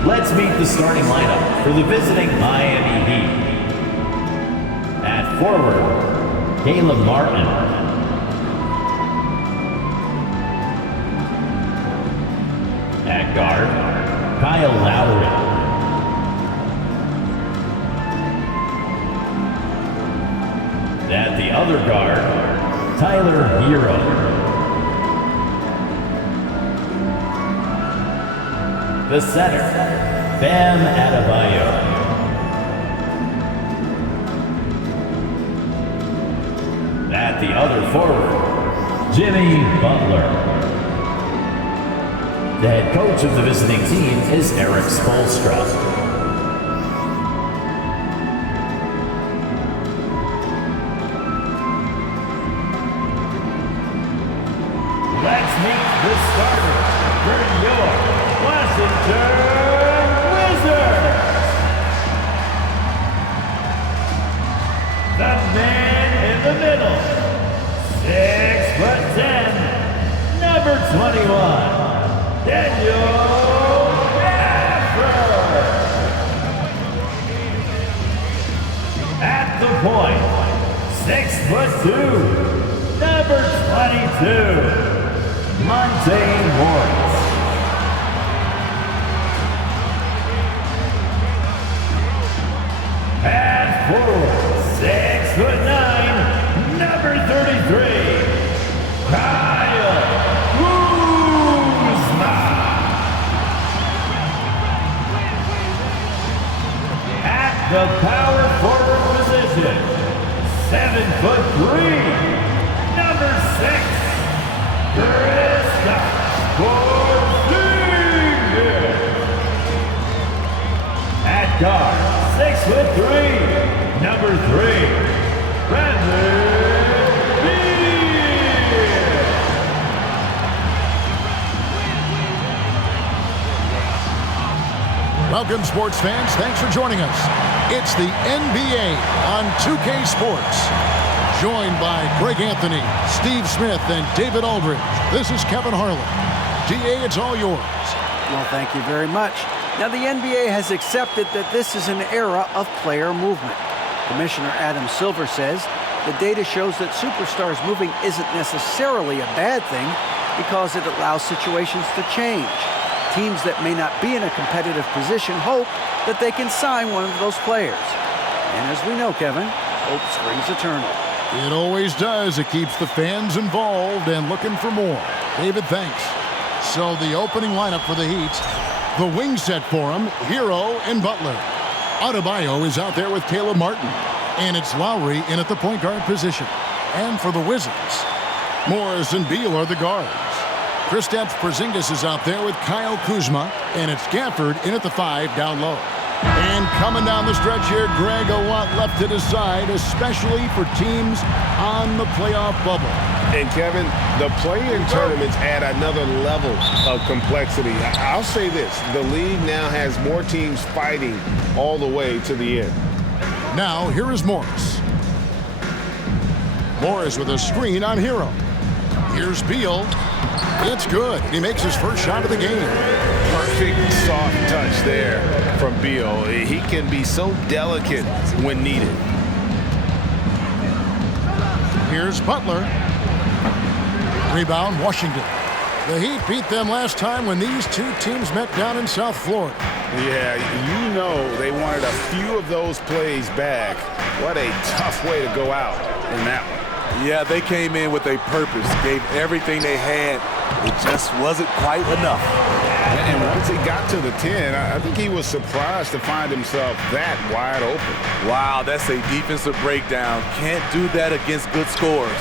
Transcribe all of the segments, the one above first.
Let's meet the starting lineup for the visiting Miami Heat. At forward, Caleb Martin. At guard, Kyle Lowry. At the other guard, Tyler Hero. The center, Bam Adebayo. At the other forward, Jimmy Butler. The head coach of the visiting team is Eric Spoelstra. Let's meet the starter for your Washington Wizards. The man in the middle, 6'10", number 21, Daniel Gafford. At the point, 6'2", number 22, Monte Morris. At forward, 6'9", number 33, Kyle Kuzma. At the power forward position, 7'3", number 6, at guard, 6'3", number 3, Brandon Beal. Welcome, sports fans. Thanks for joining us. It's the NBA on 2K Sports. Joined by Greg Anthony, Steve Smith, and David Aldridge. This is Kevin Harlan. DA, it's all yours. Well, thank you very much. Now, the NBA has accepted that this is an era of player movement. Commissioner Adam Silver says the data shows that superstars moving isn't necessarily a bad thing because it allows situations to change. Teams that may not be in a competitive position hope that they can sign one of those players. And as we know, Kevin, hope springs eternal. It always does. It keeps the fans involved and looking for more. David, thanks. So the opening lineup for the Heat, the wing set for them, Hero and Butler. Adebayo is out there with Caleb Martin. And it's Lowry in at the point guard position. And for the Wizards, Morris and Beal are the guards. Kristaps Porzingis is out there with Kyle Kuzma. And it's Gafford in at the 5 down low. And coming down the stretch here, Greg, a lot left to decide, especially for teams on the playoff bubble. And Kevin, the play-in tournaments add another level of complexity. I'll say this, the league now has more teams fighting all the way to the end. Now, here is Morris. Morris with a screen on Hero. Here's Beal. It's good. He makes his first shot of the game. Perfect soft touch there from Brio. He can be so delicate when needed. Here's Butler. Rebound, Washington. The Heat beat them last time when these two teams met down in South Florida. Yeah, you know they wanted a few of those plays back. What a tough way to go out in that one. Yeah, they came in with a purpose, gave everything they had. It just wasn't quite enough. And once he got to the 10, I think he was surprised to find himself that wide open. Wow, that's a defensive breakdown. Can't do that against good scores.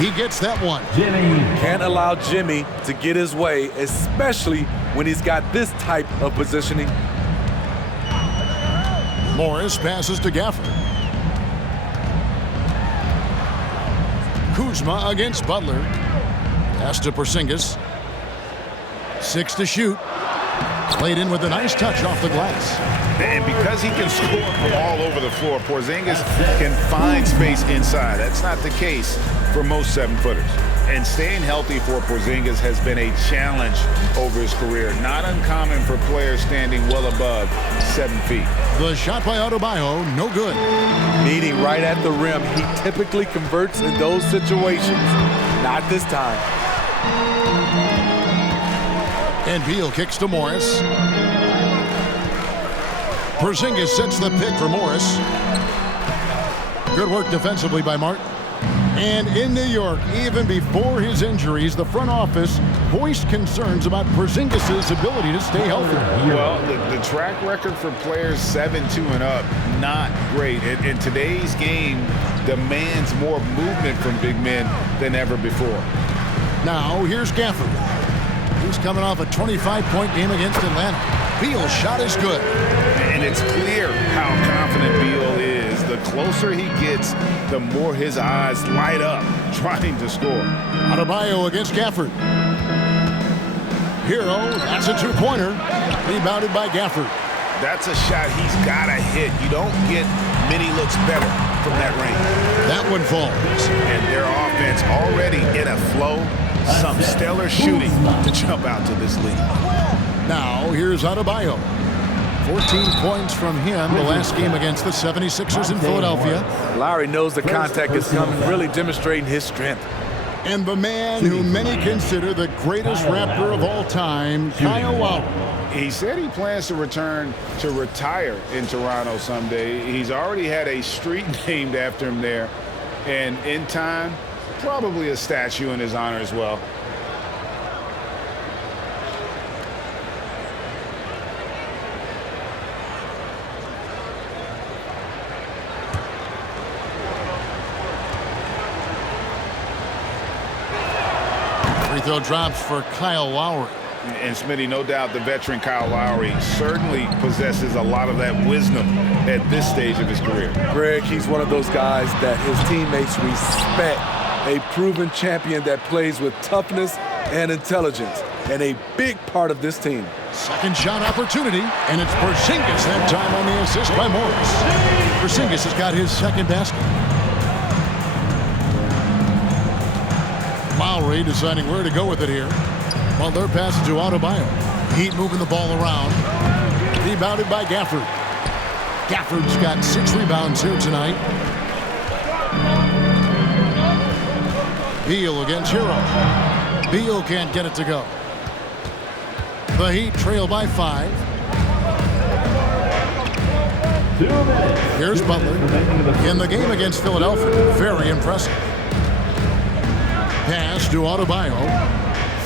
He gets that one. Jimmy. Can't allow Jimmy to get his way, especially when he's got this type of positioning. Morris passes to Gafford. Kuzma against Butler. Pass to Porzingis. 6 to shoot. Played in with a nice touch off the glass. And because he can score from all over the floor, Porzingis can find space inside. That's not the case for most 7-footers. And staying healthy for Porzingis has been a challenge over his career. Not uncommon for players standing well above 7 feet. The shot by Adebayo, no good. Meeting right at the rim, he typically converts in those situations. Not this time. And Beal kicks to Morris. Porzingis sets the pick for Morris. Good work defensively by Martin. And in New York, even before his injuries, the front office voiced concerns about Porzingis' ability to stay healthy. Well, the track record for players 7-2 and up, not great. And today's game demands more movement from big men than ever before. Now, here's Gafford. He's coming off a 25-point game against Atlanta. Beal's shot is good. And it's clear how confident Beal is. The closer he gets, the more his eyes light up trying to score. Adebayo against Gafford. Hero, that's a two-pointer. Rebounded by Gafford. That's a shot he's got to hit. You don't get many looks better from that range. That one falls. And their offense already in a flow. Some stellar shooting to jump out to this lead. Now, here's Adebayo. 14 points from him the last game against the 76ers in Philadelphia. Lowry knows the contact is coming, really demonstrating his strength. And the man who many consider the greatest Raptor of all time, Kyle Lowry. He said he plans to return to retire in Toronto someday. He's already had a street named after him there. And in time, probably a statue in his honor as well. Free throw drops for Kyle Lowry. And Smitty, no doubt the veteran Kyle Lowry certainly possesses a lot of that wisdom at this stage of his career. Greg, he's one of those guys that his teammates respect. A proven champion that plays with toughness and intelligence, and a big part of this team. Second shot opportunity, and it's Porzingis that time on the assist by Morris. Porzingis has got his second basket. Lowry deciding where to go with it here. Butler passes to Adebayo. Heat moving the ball around. Rebounded by Gafford. Gafford's got 6 rebounds here tonight. Beal against Hero. Beal can't get it to go. The Heat trail by 5. Here's Butler. In the game against Philadelphia, very impressive. Pass to Adebayo.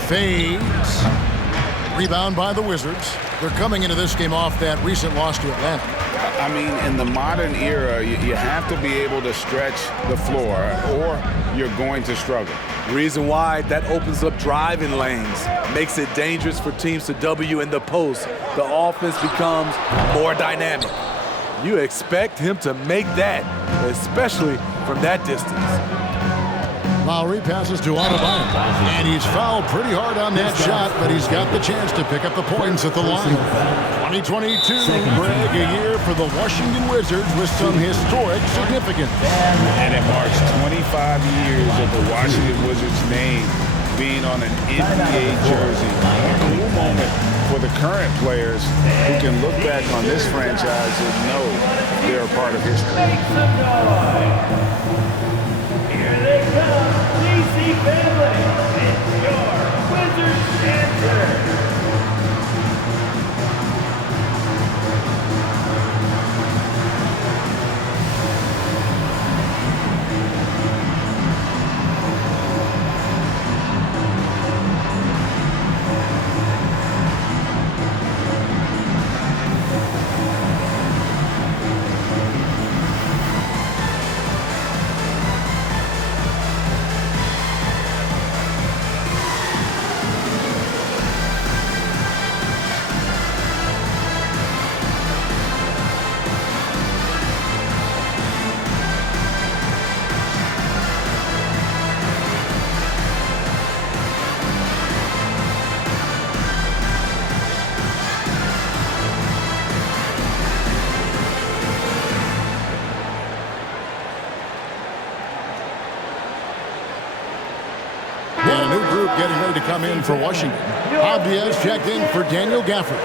Fades. Rebound by the Wizards. They're coming into this game off that recent loss to Atlanta. I mean, in the modern era, you have to be able to stretch the floor or you're going to struggle. Reason why, that opens up driving lanes, makes it dangerous for teams to W in the post. The offense becomes more dynamic. You expect him to make that, especially from that distance. Lowry passes to Adebayo, and he's fouled pretty hard on that shot, but he's got the chance to pick up the points at the line. 2022, Greg, a year for the Washington Wizards with some historic significance. And it marks 25 years of the Washington Wizards name being on an NBA jersey. A cool moment for the current players who can look back on this franchise and know they're a part of history. Here they come, DC family. It's your Wizards answer. getting ready to come in for Washington. Abdias checked in for Daniel Gafford.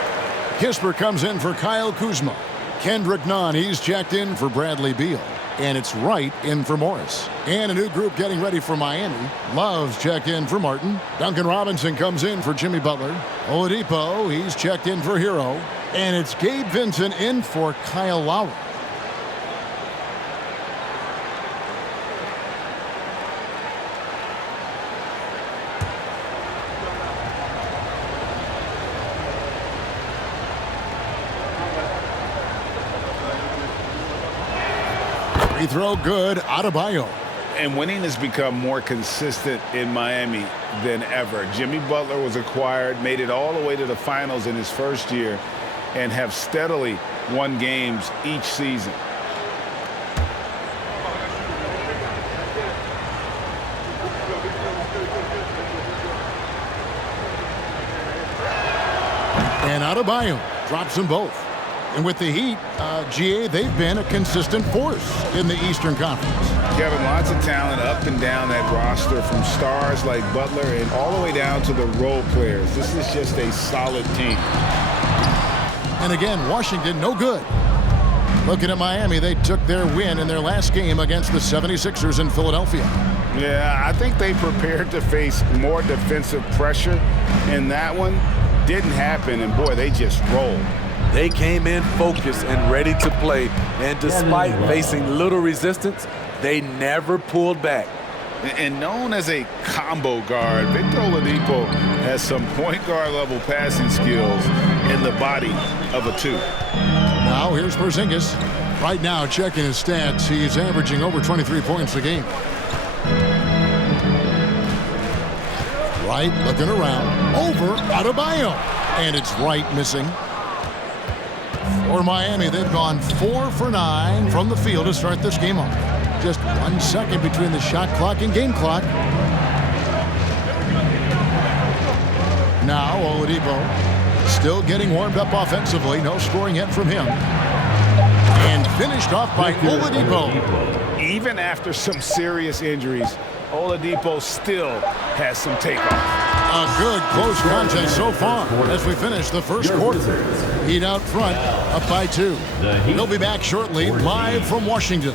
Kisper comes in for Kyle Kuzma. Kendrick Nunn, he's checked in for Bradley Beal. And it's Wright in for Morris. And a new group getting ready for Miami. Love's checked in for Martin. Duncan Robinson comes in for Jimmy Butler. Oladipo, he's checked in for Hero. And it's Gabe Vincent in for Kyle Lowry. Free throw good, Adebayo. And winning has become more consistent in Miami than ever. Jimmy Butler was acquired, made it all the way to the finals in his first year, and have steadily won games each season. And Adebayo drops them both. And with the Heat, GA, they've been a consistent force in the Eastern Conference. Kevin, lots of talent up and down that roster, from stars like Butler and all the way down to the role players. This is just a solid team. And again, Washington, no good. Looking at Miami, they took their win in their last game against the 76ers in Philadelphia. Yeah, I think they prepared to face more defensive pressure, and that one didn't happen, and boy, they just rolled. They came in focused and ready to play, and despite facing little resistance, they never pulled back. And known as a combo guard, Victor Oladipo has some point guard level passing skills in the body of a two. Now here's Porzingis. Right now, checking his stats, he's averaging over 23 points a game. Wright looking around, over Adebayo, and it's Wright missing. For Miami, they've gone 4 for 9 from the field to start this game off. Just 1 second between the shot clock and game clock. Now Oladipo still getting warmed up offensively. No scoring yet from him. And finished off by Oladipo. Even after some serious injuries, Oladipo still has some takeoff. A good close contest so far as we finish the first quarter. Heat out front, up by 2. He'll be back shortly, live from Washington.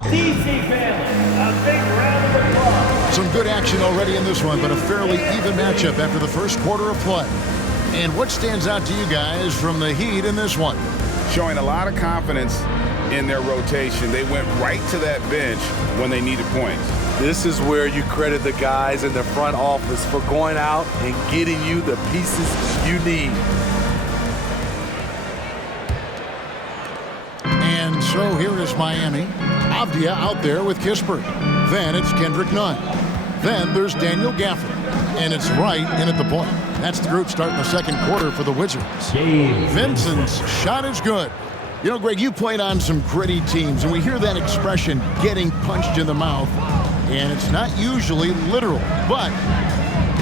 DC family, a big round of applause. Some good action already in this one, but a fairly even matchup after the first quarter of play. And what stands out to you guys from the Heat in this one? Showing a lot of confidence in their rotation. They went right to that bench when they needed points. This is where you credit the guys in the front office for going out and getting you the pieces you need. And so here is Miami. Avdia out there with Kisper. Then it's Kendrick Nunn. Then there's Daniel Gafford. And it's Wright in at the point. That's the group starting the second quarter for the Wizards. Vincent's shot is good. You know, Greg, you played on some gritty teams, and we hear that expression, getting punched in the mouth, and it's not usually literal. But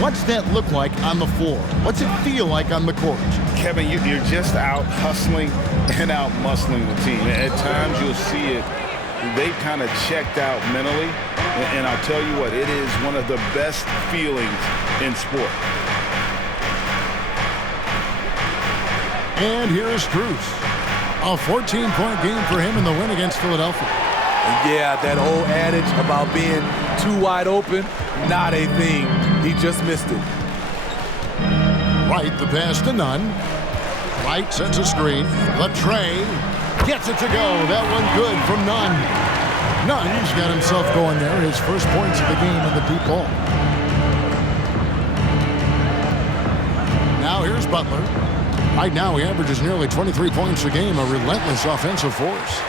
what's that look like on the floor? What's it feel like on the court? Kevin, you're just out hustling and out muscling the team. At times you'll see it. They've kind of checked out mentally, and I'll tell you what, it is one of the best feelings in sport. And here is Cruz. A 14-point game for him in the win against Philadelphia. Yeah, that old adage about being too wide open, not a thing. He just missed it. Wright, the pass to Nunn. Wright sends a screen. Latre gets it to go. That one good from Nunn. Nunn's got himself going there. His first points of the game in the deep ball. Now here's Butler. Right now, he averages nearly 23 points a game, a relentless offensive force.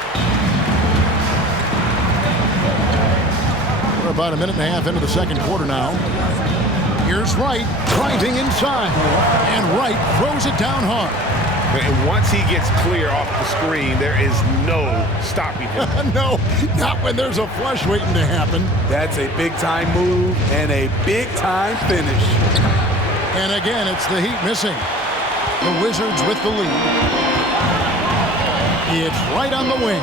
We're about a minute and a half into the second quarter now. Here's Wright, driving inside, and Wright throws it down hard. And once he gets clear off the screen, there is no stopping him. No, not when there's a flush waiting to happen. That's a big-time move and a big-time finish. And again, it's the Heat missing. The Wizards with the lead. It's right on the wing.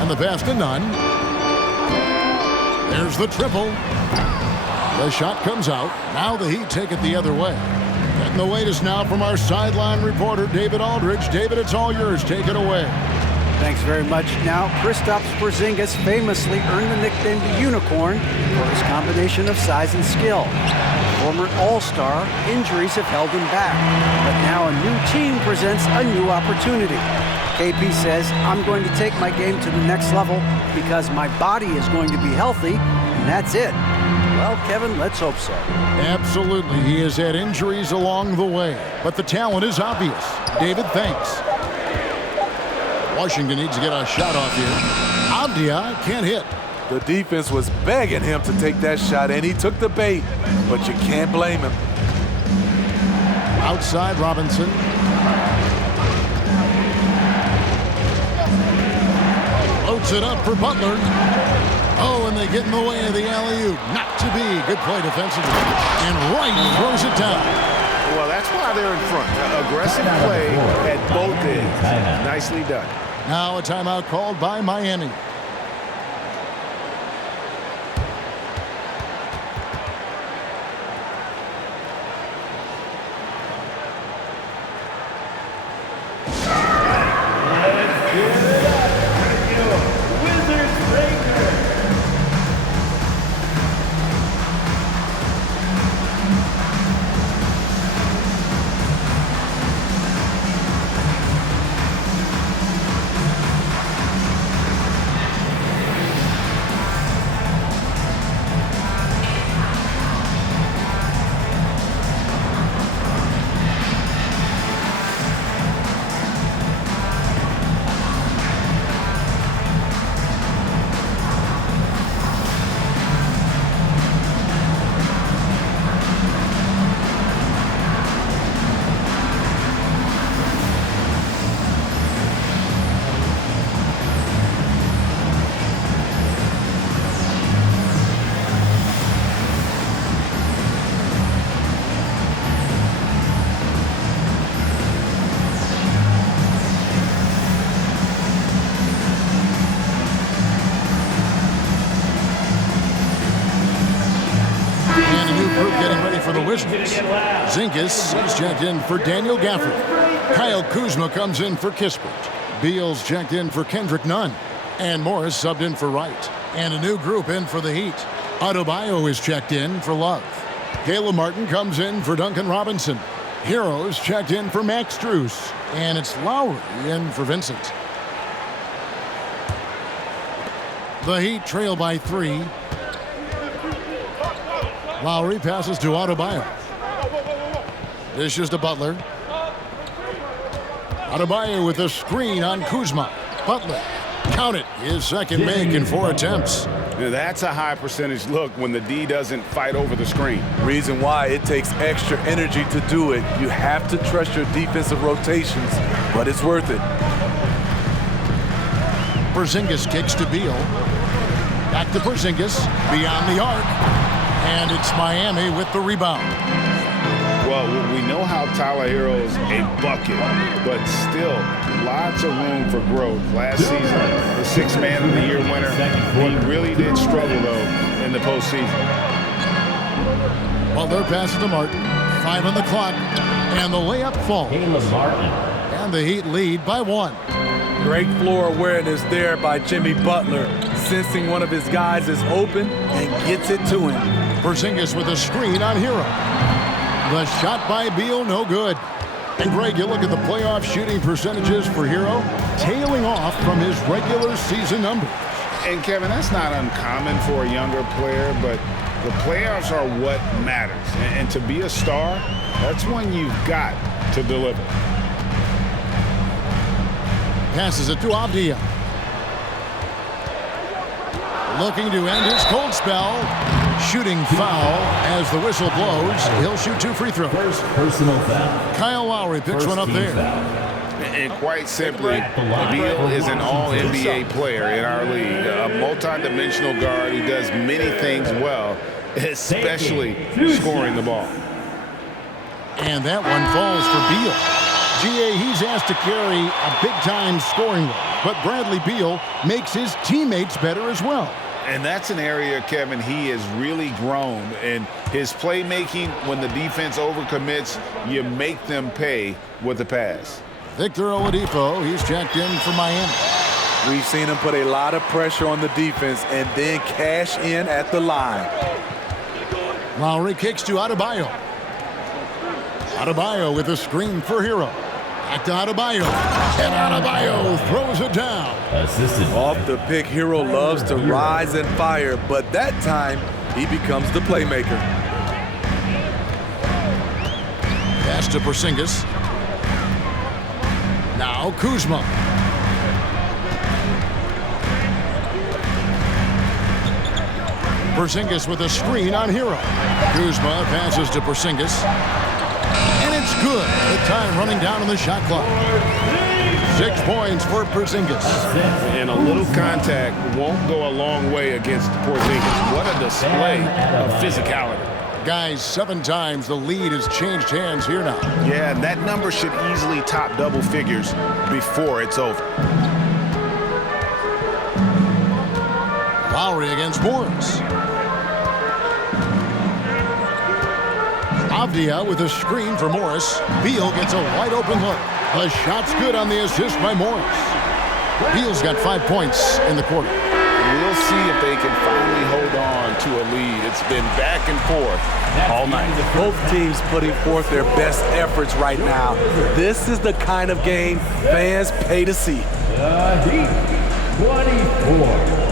And the pass to Nunn. There's the triple. The shot comes out. Now the Heat take it the other way. Getting the latest now from our sideline reporter, David Aldridge. David, it's all yours. Take it away. Thanks very much. Now, Kristaps Porzingis famously earned the nickname the Unicorn for his combination of size and skill. Former All-Star, injuries have held him back. But now a new team presents a new opportunity. KP says, I'm going to take my game to the next level because my body is going to be healthy, and that's it. Well, Kevin, let's hope so. Absolutely. He has had injuries along the way, but the talent is obvious. David, thanks. Washington needs to get a shot off here. Avdia can't hit. The defense was begging him to take that shot, and he took the bait, but you can't blame him. Outside Robinson. Floats it up for Butler. Oh, and they get in the way of the alley-oop. Not to be. Good play defensively. And Wright throws it down. Well, that's why they're in front. Aggressive play at both ends. Nicely done. Now a timeout called by Miami. Zingas is checked in for Daniel Gafford. Kyle Kuzma comes in for Kispert. Beals checked in for Kendrick Nunn. And Morris subbed in for Wright. And a new group in for the Heat. Adebayo is checked in for Love. Caleb Martin comes in for Duncan Robinson. Heroes checked in for Max Strus. And it's Lowry in for Vincent. The Heat trail by 3. Lowry passes to Adebayo. This is to Butler. Adebayo with a screen on Kuzma. Butler, count it, his second make in 4 attempts. Now that's a high percentage look when the D doesn't fight over the screen. Reason why it takes extra energy to do it. You have to trust your defensive rotations, but it's worth it. Porzingis kicks to Beal. Back to Porzingis, beyond the arc. And it's Miami with the rebound. Well, we know how Tyler Hero's a bucket, but still lots of room for growth. Last season, the 6th Man of the Year winner, he really did struggle, though, in the postseason. Butler passes to Martin. 5 on the clock, and the layup falls. And the Heat lead by 1. Great floor awareness there by Jimmy Butler, sensing one of his guys is open and gets it to him. Porzingis with a screen on Hero. The shot by Beal, no good. And Greg, you look at the playoff shooting percentages for Hero, tailing off from his regular season numbers. And Kevin, that's not uncommon for a younger player, but the playoffs are what matters. And to be a star, that's when you've got to deliver. Passes it to Avdia. Looking to end his cold spell. Shooting foul as the whistle blows. He'll shoot 2 free throws. First personal foul. Kyle Lowry picks one up there. And quite simply, Beal is an all-NBA player in our league. A multi-dimensional guard who does many things well, especially scoring the ball. And that one falls for Beal. GA, he's asked to carry a big-time scoring role, but Bradley Beal makes his teammates better as well. And that's an area, Kevin, he has really grown. And his playmaking, when the defense overcommits, you make them pay with the pass. Victor Oladipo, he's checked in for Miami. We've seen him put a lot of pressure on the defense and then cash in at the line. Lowry kicks to Adebayo. Adebayo with a screen for Hero. Back to Adebayo. And Adebayo throws it down. Assisted. Off the pick, Hero loves to rise and fire, but that time he becomes the playmaker. Pass to Porzingis. Now Kuzma. Porzingis with a screen on Hero. Kuzma passes to Porzingis. And it's good. The time running down on the shot clock. 6 points for Porzingis. And a little contact won't go a long way against Porzingis. What a display of physicality. Guys, 7 times the lead has changed hands here now. Yeah, and that number should easily top double figures before it's over. Lowry against Morris. Avdia with a screen for Morris. Beal gets a wide open look. The shot's good on the assist by Morris. Beal's got 5 points in the quarter. We'll see if they can finally hold on to a lead. It's been back and forth all night. Both teams putting forth their best efforts right now. This is the kind of game fans pay to see. Heat 24.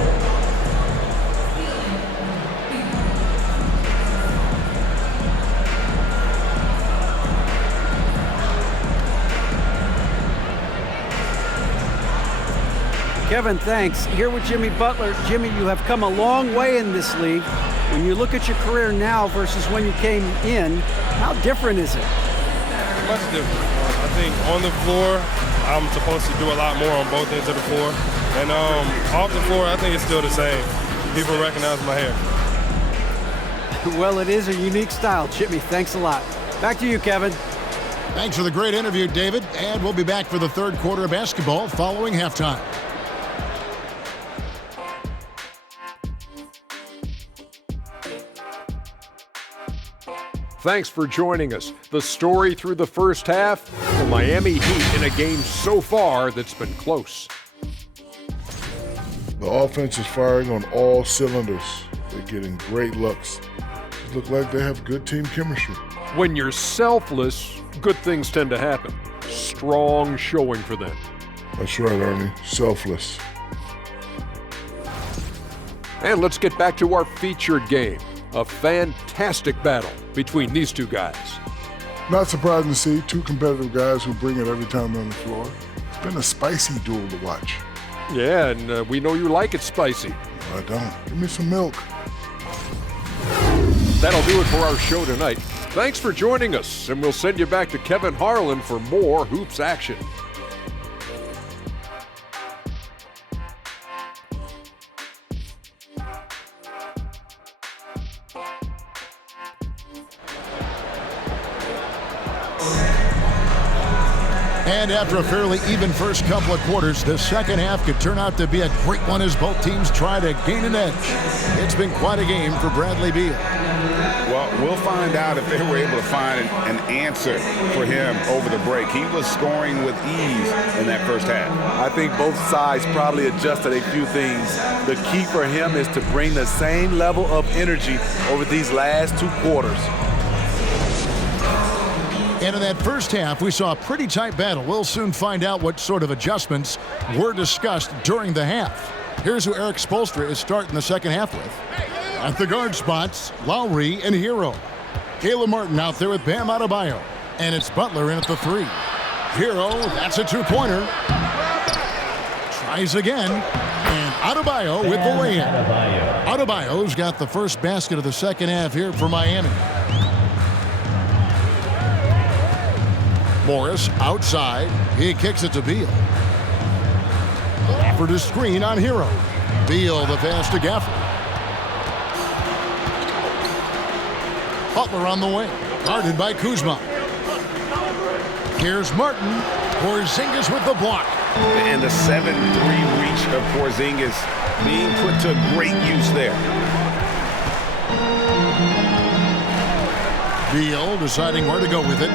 Kevin, thanks. Here with Jimmy Butler. Jimmy, you have come a long way in this league. When you look at your career now versus when you came in, how different is it? Much different. I think on the floor, I'm supposed to do a lot more on both ends of the floor. And off the floor, I think it's still the same. People recognize my hair. Well, it is a unique style, Jimmy. Thanks a lot. Back to you, Kevin. Thanks for the great interview, David. And we'll be back for the third quarter of basketball following halftime. Thanks for joining us. The story through the first half, the Miami Heat in a game so far that's been close. The offense is firing on all cylinders. They're getting great looks. It looks like they have good team chemistry. When you're selfless, good things tend to happen. Strong showing for them. That's right, Ernie. Selfless. And let's get back to our featured game. A fantastic battle between these two guys. Not surprising to see 2 competitive guys who bring it every time they're on the floor. It's been a spicy duel to watch. Yeah, and we know you like it spicy. No, I don't. Give me some milk. That'll do it for our show tonight. Thanks for joining us, and we'll send you back to Kevin Harlan for more hoops action. And after a fairly even first couple of quarters, the second half could turn out to be a great one as both teams try to gain an edge. It's been quite a game for Bradley Beal. Well, we'll find out if they were able to find an answer for him over the break. He was scoring with ease in that first half. I think both sides probably adjusted a few things. The key for him is to bring the same level of energy over these last 2 quarters. And in that first half, we saw a pretty tight battle. We'll soon find out what sort of adjustments were discussed during the half. Here's who Eric Spoelstra is starting the second half with. At the guard spots, Lowry and Hero. Caleb Martin out there with Bam Adebayo. And it's Butler in at the 3. Hero, that's a 2-pointer. Tries again. And Adebayo with the lay-in. Adebayo's got the first basket of the second half here for Miami. Morris outside. He kicks it to Beal. Gafford to screen on Hero. Beal the pass to Gafford. Butler on the wing. Guarded by Kuzma. Here's Martin. Porzingis with the block. And the 7-3 reach of Porzingis being put to great use there. Beal deciding where to go with it.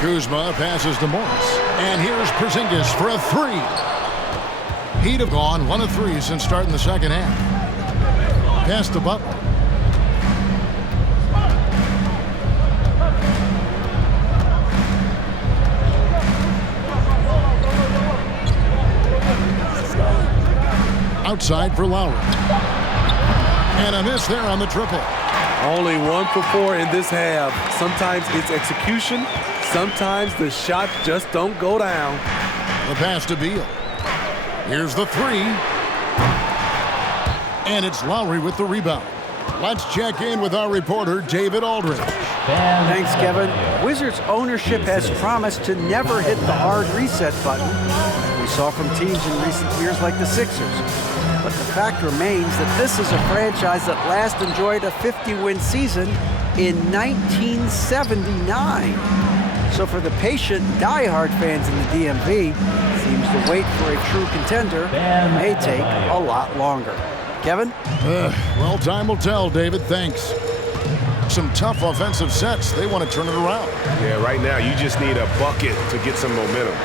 Kuzma passes to Morris. And here's Porzingis for a three. He'd have gone 1 of 3 since starting the second half. Pass to Butler. Outside for Lowry. And a miss there on the triple. Only 1 for 4 in this half. Sometimes it's execution. Sometimes the shots just don't go down. The pass to Beal. Here's the three. And it's Lowry with the rebound. Let's check in with our reporter, David Aldridge. Thanks, Kevin. Wizards ownership has promised to never hit the hard reset button we saw from teams in recent years like the Sixers. But the fact remains that this is a franchise that last enjoyed a 50-win season in 1979. So for the patient, die-hard fans in the DMV, seems to wait for a true contender may take a lot longer. Kevin? Well, time will tell, David. Thanks. Some tough offensive sets. They want to turn it around. Yeah, right now you just need a bucket to get some momentum.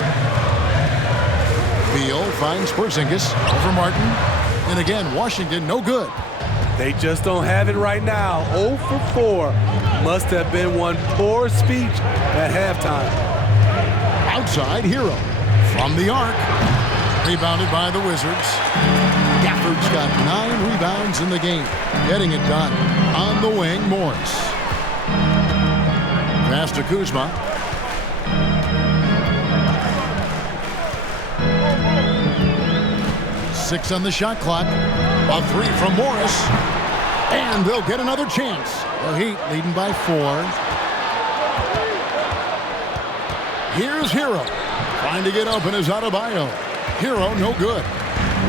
Beal finds Porzingis over Martin. And again, Washington, no good. They just don't have it right now. 0 for 4. Must have been one poor speech at halftime. Outside, Hero. From the arc. Rebounded by the Wizards. Gafford's got 9 rebounds in the game. Getting it done. On the wing, Morris. Pass to Kuzma. Six on the shot clock. A three from Morris. And they'll get another chance. The Heat leading by 4. Here's Hero. Trying to get open is Adebayo. Hero, no good.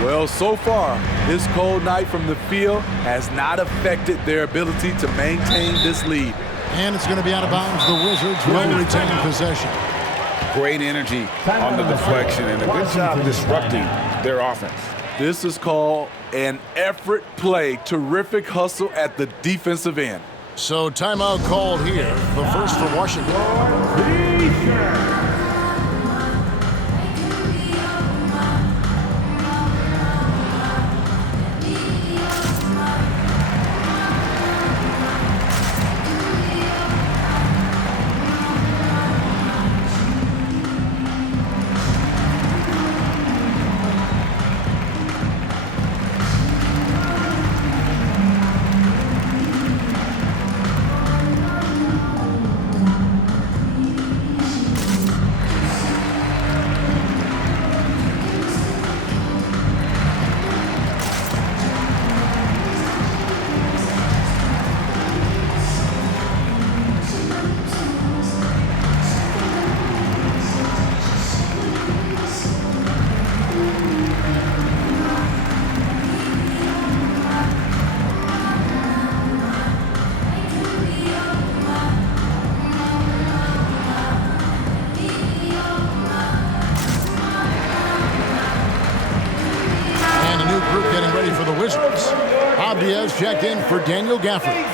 Well, so far, this cold night from the field has not affected their ability to maintain this lead. And it's going to be out of bounds. The Wizards will retain possession. Great energy on the deflection and a good job disrupting their offense. This is called an effort play. Terrific hustle at the defensive end. So timeout called here. The first for Washington. Abdias checked in for Daniel Gafford.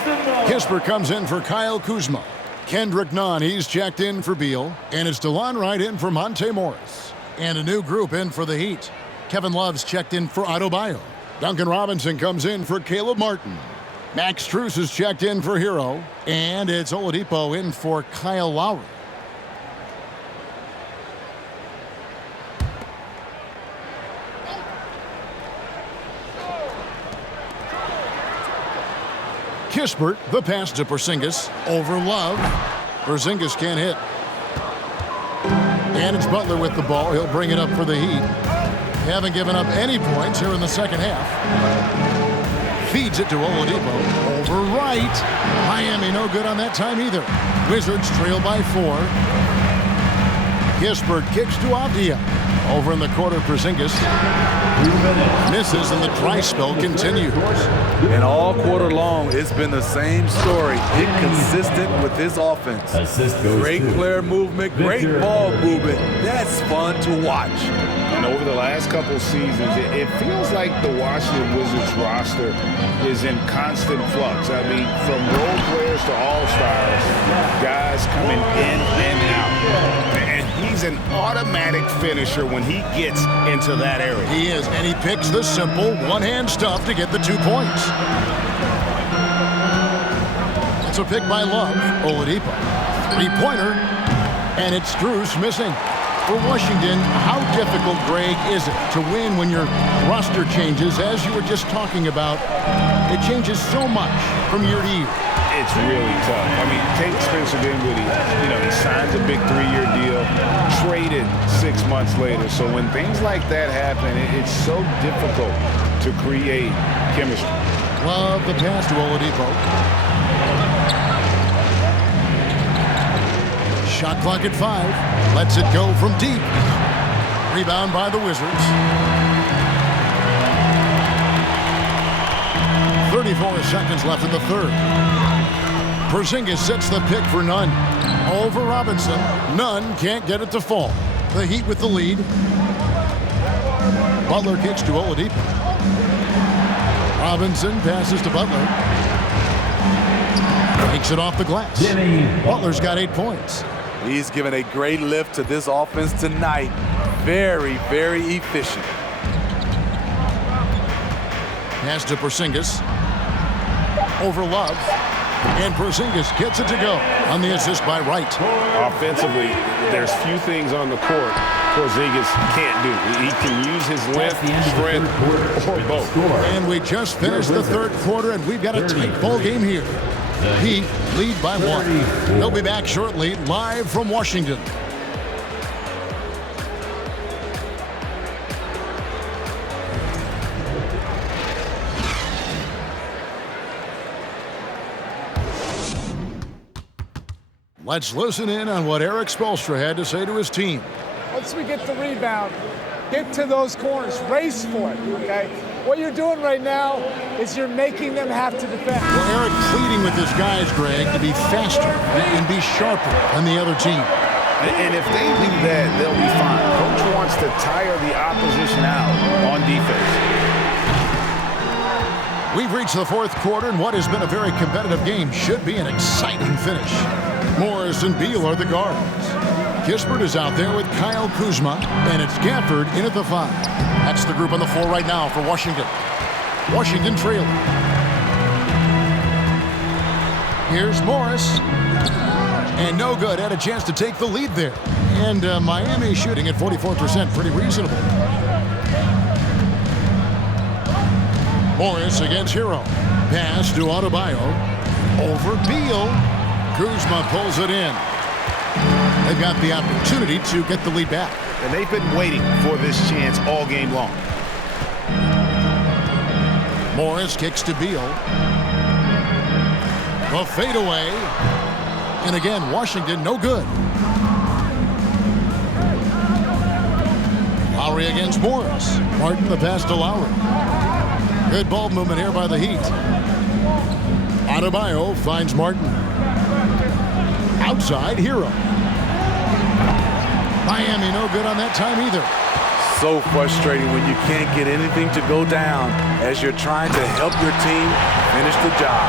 Kisper comes in for Kyle Kuzma. Kendrick Nunn, he's checked in for Beal. And it's DeLon Wright in for Monte Morris. And a new group in for the Heat. Kevin Love's checked in for Adebayo. Duncan Robinson comes in for Caleb Martin. Max Strus is checked in for Hero. And it's Oladipo in for Kyle Lowry. Kispert, the pass to Porzingis. Over Love. Porzingis can't hit. And it's Butler with the ball. He'll bring it up for the Heat. They haven't given up any points here in the second half. Feeds it to Oladipo. Over Wright. Miami no good on that time either. Wizards trail by 4. Kispert kicks to Avdia. Over in the corner, Porzingis misses, and the dry spell continues. And all quarter long, it's been the same story. Inconsistent with his offense. Great player movement, great ball movement. That's fun to watch. And over the last couple seasons, it feels like the Washington Wizards roster is in constant flux. I mean, from role players to all-stars, guys coming in and out. And he's an automatic finisher when he gets into that area. He is, and he picks the simple one-hand stuff to get the 2 points. It's a pick by Love. Oladipo. Three-pointer, and it's Strus missing. For Washington, how difficult, Greg, is it to win when your roster changes, as you were just talking about? It changes so much from year to year. It's really tough. I mean, take Spencer Dinwiddie. He signs a big 3-year deal, traded 6 months later. So when things like that happen, it's so difficult to create chemistry. Love the pass to Oladipo. Shot clock at 5. Lets it go from deep. Rebound by the Wizards. 34 seconds left in the third. Porzingis sets the pick for Nunn. Over Robinson. Nunn can't get it to fall. The Heat with the lead. Butler kicks to Oladipo. Robinson passes to Butler. Takes it off the glass. Butler's got 8 points. He's given a great lift to this offense tonight. Very, very efficient. Pass to Porzingis. Over Love. And Porzingis gets it to go on the assist by Wright. Offensively, there's few things on the court Porzingis can't do. He can use his length, strength, or both. And we just finished the third quarter, and we've got a tight ball game here. Heat lead by 1. They'll be back shortly, live from Washington. Let's listen in on what Eric Spoelstra had to say to his team. Once we get the rebound, get to those corners, race for it, okay? What you're doing right now is you're making them have to defend. Well, Eric pleading with his guys, Greg, to be faster and be sharper than the other team. And if they do that, they'll be fine. Coach wants to tire the opposition out on defense. We've reached the fourth quarter, and what has been a very competitive game should be an exciting finish. Morris and Beal are the guards. Kispert is out there with Kyle Kuzma, and it's Gafford in at the 5. That's the group on the floor right now for Washington. Washington trailing. Here's Morris. And no good. Had a chance to take the lead there. And Miami shooting at 44%. Pretty reasonable. Morris against Hero. Pass to Adebayo. Over Beal. Kuzma pulls it in. They've got the opportunity to get the lead back. And they've been waiting for this chance all game long. Morris kicks to Beal. The fadeaway. And again, Washington, no good. Lowry against Morris. Martin the pass to Lowry. Good ball movement here by the Heat. Adebayo finds Martin. Outside, Hero. Miami no good on that time either. So frustrating when you can't get anything to go down as you're trying to help your team finish the job.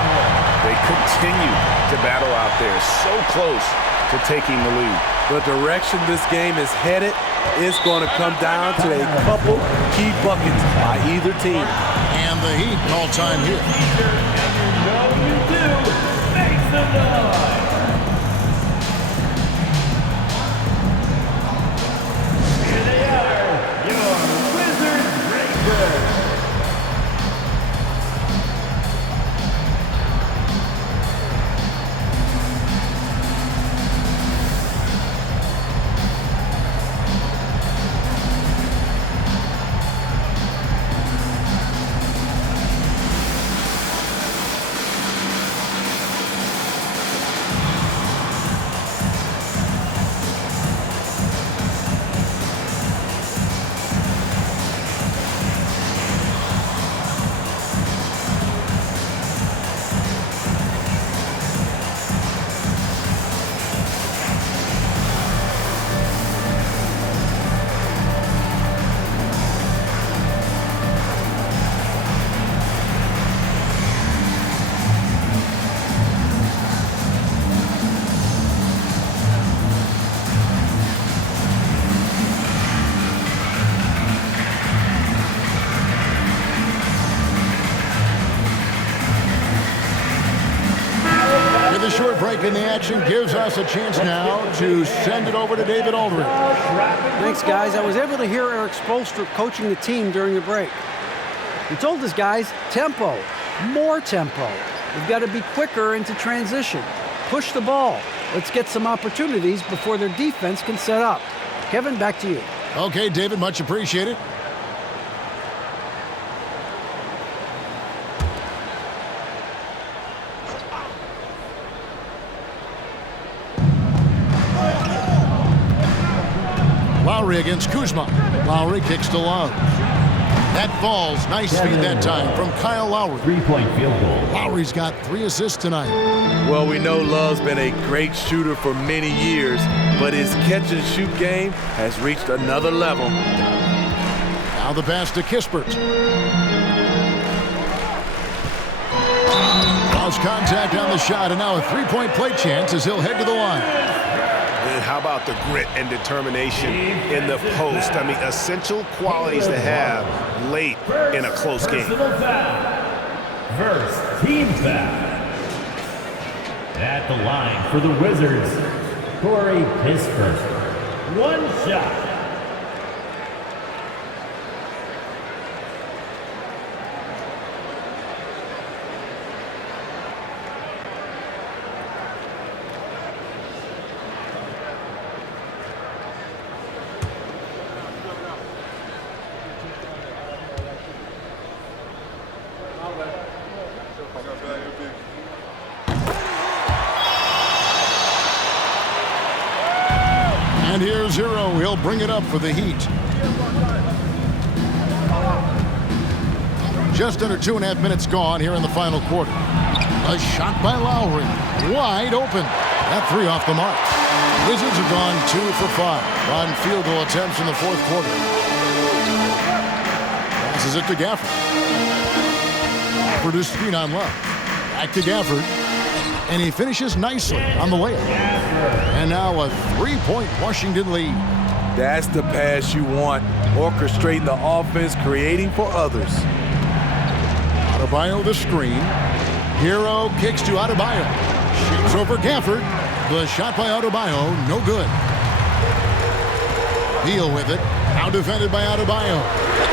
They continue to battle out there, so close to taking the lead. The direction this game is headed is going to come down to a couple key buckets by either team. And the Heat all-time hit. WD makes the noise. Here they are, your Wizards Rangers. break in the action gives us a chance now to send it over to David Aldridge. Thanks, guys. I was able to hear Eric Spoelstra coaching the team during the break. He told his guys, tempo, more tempo. We've got to be quicker into transition. Push the ball. Let's get some opportunities before their defense can set up. Kevin, back to you. Okay, David, much appreciated. Lowry against Kuzma. Lowry kicks to Love. That falls. Nice feed that time from Kyle Lowry. 3-point field goal. Lowry's got 3 assists tonight. Well, we know Love's been a great shooter for many years, but his catch-and-shoot game has reached another level. Now the pass to Kispert. Lost contact on the shot, and now a 3-point play chance as he'll head to the line. And how about the grit and determination in the post? I mean, essential qualities to have late in a close game. First team foul. At the line for the Wizards, Corey Kispert. 1 shot. And here's Hero. He'll bring it up for the Heat. Just under 2.5 minutes gone here in the final quarter. A shot by Lowry. Wide open. That 3 off the mark. Wizards have gone 2 for 5 on field goal attempts in the fourth quarter. Passes it to Gafford. Gafford is screen on Love. Back to Gafford. And he finishes nicely on the layup. And now a 3-point Washington lead. That's the pass you want. Orchestrating the offense, creating for others. Adebayo the screen. Hero kicks to Adebayo. Shoots over Gafford. The shot by Adebayo, no good. Beal with it. Now defended by Adebayo.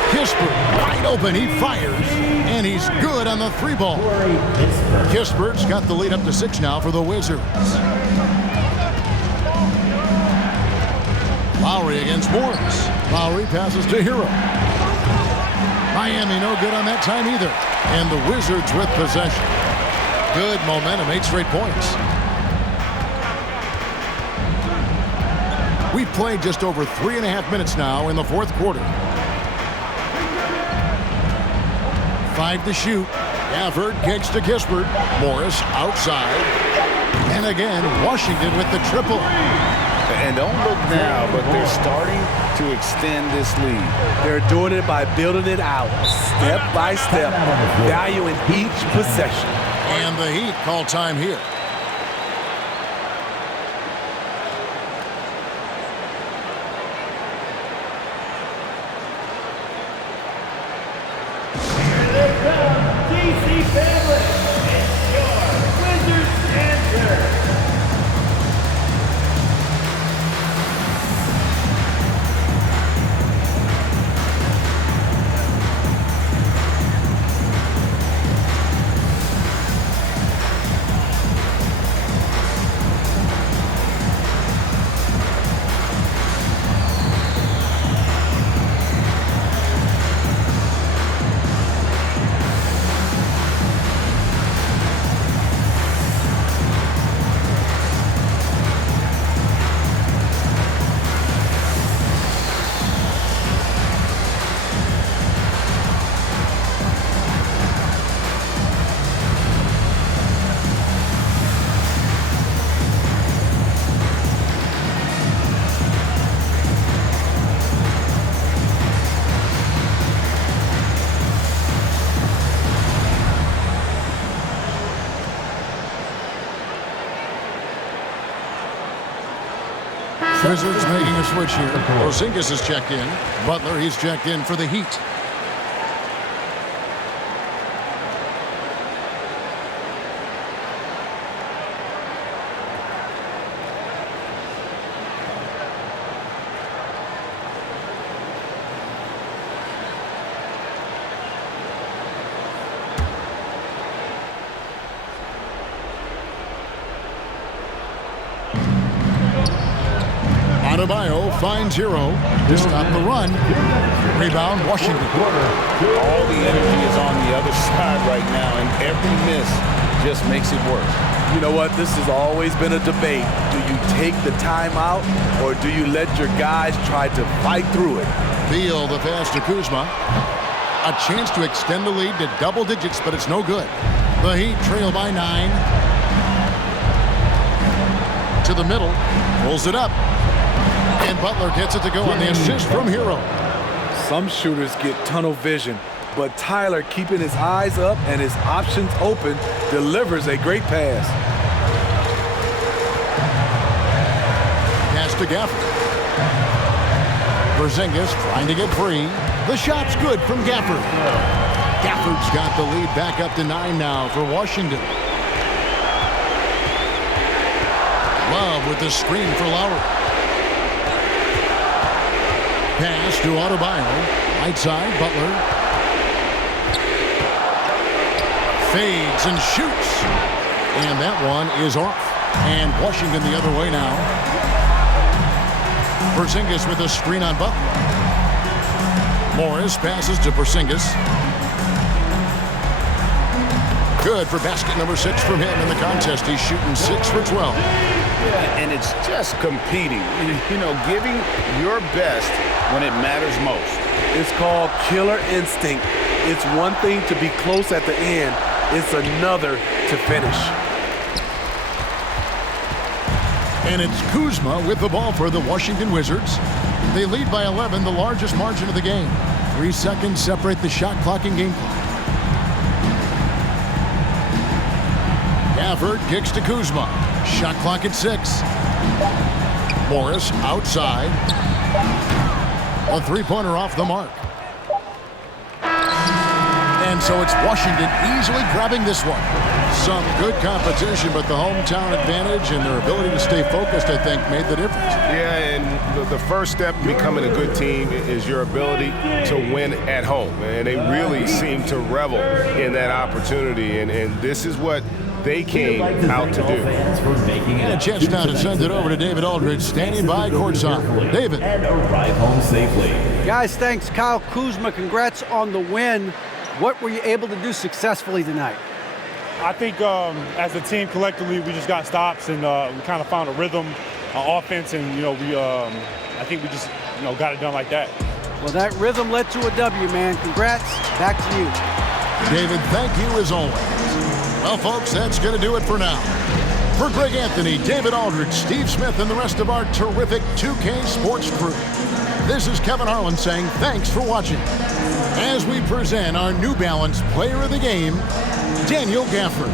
Kispert wide open. He fires. And he's good on the 3-ball. Kispert's got the lead up to 6 now for the Wizards. Lowry against Morris. Lowry passes to Hero. Miami no good on that time either. And the Wizards with possession. Good momentum, 8 straight points. We've played just over 3.5 minutes now in the fourth quarter. 5 to shoot. Gafford kicks to Kispert. Morris outside. And again, Washington with the triple. And don't look now, but they're starting to extend this lead. They're doing it by building it out, step by step, valuing each possession. And the Heat call time here. DC family, it's your Wizards answer. Wizards making a switch here. Porzingis is checked in. Butler, he's checked in for the Heat. Adebayo finds Hero to stop the run. Rebound, Washington. All the energy is on the other side right now, and every miss just makes it worse. You know what? This has always been a debate. Do you take the timeout, or do you let your guys try to fight through it? Beal the pass to Kuzma. A chance to extend the lead to double digits, but it's no good. The Heat trail by 9. To the middle, pulls it up. And Butler gets it to go on the assist from Hero. Some shooters get tunnel vision, but Tyler, keeping his eyes up and his options open, delivers a great pass. Pass to Gafford. Porzingis trying to get free. The shot's good from Gafford. Gafford's got the lead back up to 9 now for Washington. Love with the screen for Lowry. Pass to Adebayo. Right side, Butler. Fades and shoots. And that one is off. And Washington the other way now. Porzingis with a screen on Butler. Morris passes to Porzingis. Good for basket number 6 from him in the contest. He's shooting 6 for 12. Yeah, and it's just competing. You know, giving your best when it matters most. It's called killer instinct. It's one thing to be close at the end. It's another to finish. And it's Kuzma with the ball for the Washington Wizards. They lead by 11, the largest margin of the game. 3 seconds separate the shot clock and game clock. Gafford kicks to Kuzma. Shot clock at 6. Morris outside. A three-pointer off the mark. And so it's Washington easily grabbing this one. Some good competition, but the hometown advantage and their ability to stay focused, I think, made the difference. Yeah, and the first step in becoming a good team is your ability to win at home. And they really seem to revel in that opportunity. And this is what they came out to do. And a chance now to send it over to David Aldridge, standing by courtside. David. And arrive home safely. Guys, thanks. Kyle Kuzma, congrats on the win. What were you able to do successfully tonight? I think as a team collectively, we just got stops and we kind of found a rhythm on offense, and I think we just got it done like that. Well, that rhythm led to a W, man. Congrats. Back to you. David, thank you as always. Well, folks, that's going to do it for now. For Greg Anthony, David Aldridge, Steve Smith, and the rest of our terrific 2K Sports crew, this is Kevin Harlan saying thanks for watching as we present our New Balance Player of the Game, Daniel Gafford.